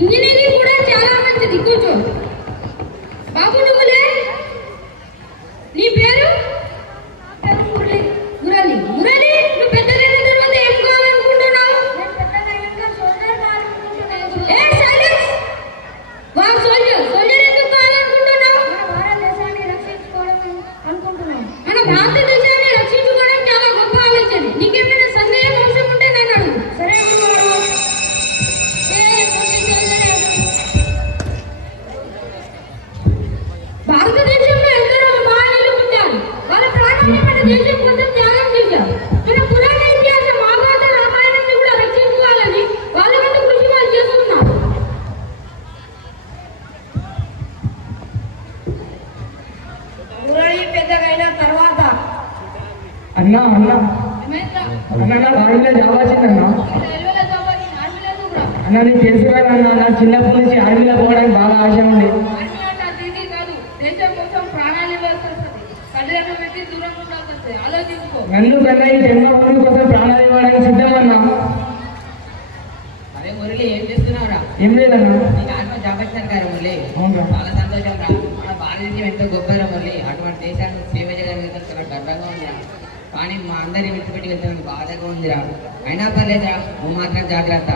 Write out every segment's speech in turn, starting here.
Engineering కూడా చాలా మంచిది, కూర్చో. బాబు నువ్వులే, నీ పేరు? మురళి. మురళి, మురళి నువ్వు పెద్దగైన తర్వాత ఏం కావాలనుకుంటున్నావు? ఏ సైలెన్స్! Wow soldier. సోల్జర్ ఎందుకు కావాలనుకుంటున్నావు? భారతదేశాన్ని రక్షించుకోవడం అనుకుంటున్నాను. మన భారతదేశాన్ని రక్షించుకోవడం చాలా గొప్ప ఆలోచన. నీకేమైనా సందేహం అవసరం ఉంటే నన్ను అడుగు. సరే భారతదేశంలో ఎందరో మహానీయులు పుట్టారు. వాళ్ళ ప్రాణాన్ని మన దేశం కోసం త్యాగం చేశారు. మన పురాణ ఇతిహాసం మహాభారత రామాయణాన్ని కూడా రక్షించుకోవాలని వాళ్ళ వంతు కృషి వాళ్ళు చేస్తున్నారు. మురళి పెద్దగైన తర్వాత అన్నా అన్నా అన్న ఆర్మీలో జాబ్ వచ్చిందన్నా. అన్న నీకు తెలుసు కదా అన్న, నాకు చిన్నప్పటి నుంచి ఆర్మీలో పోవడానికి బాగా ఆశ ఉంది. నన్ను కన్నా ఈ జన్మ భూమి కోసం ప్రాణాలు ఇవ్వడానికి సిద్ధమన్నా. అరే మురళి ఏం చేస్తున్నావురా? ఏం లేదన్నా. నీకు ఆత్మ జాబ్ వచ్చినారు కదా మురళి, అవునా? చాలా సంతోషం రా. మన భారతదేశం ఎంతో గొప్పరా మురళి. అటువంటి దేశాన్ని సేవ చేయడానికి చాలా గర్వంగా ఉందిరా. కానీ మా అందరినీ విడిచిపెట్టి వెళ్తున్నందుకు బాధగా ఉందిరా. అయినా పర్లేదురా, నువ్వు మాత్రం జాగ్రత్త.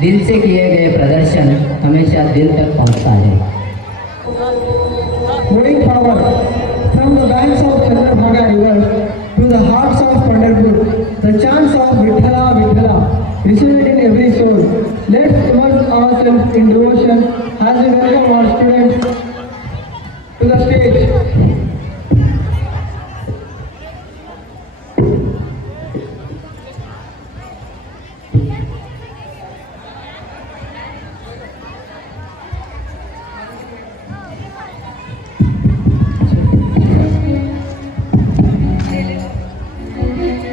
दिल से किए गए प्रदर्शन हमेशा दिल तक पहुंचता है। Moving forward from the banks of Chandrabhaga River to the hearts of Pandharpur.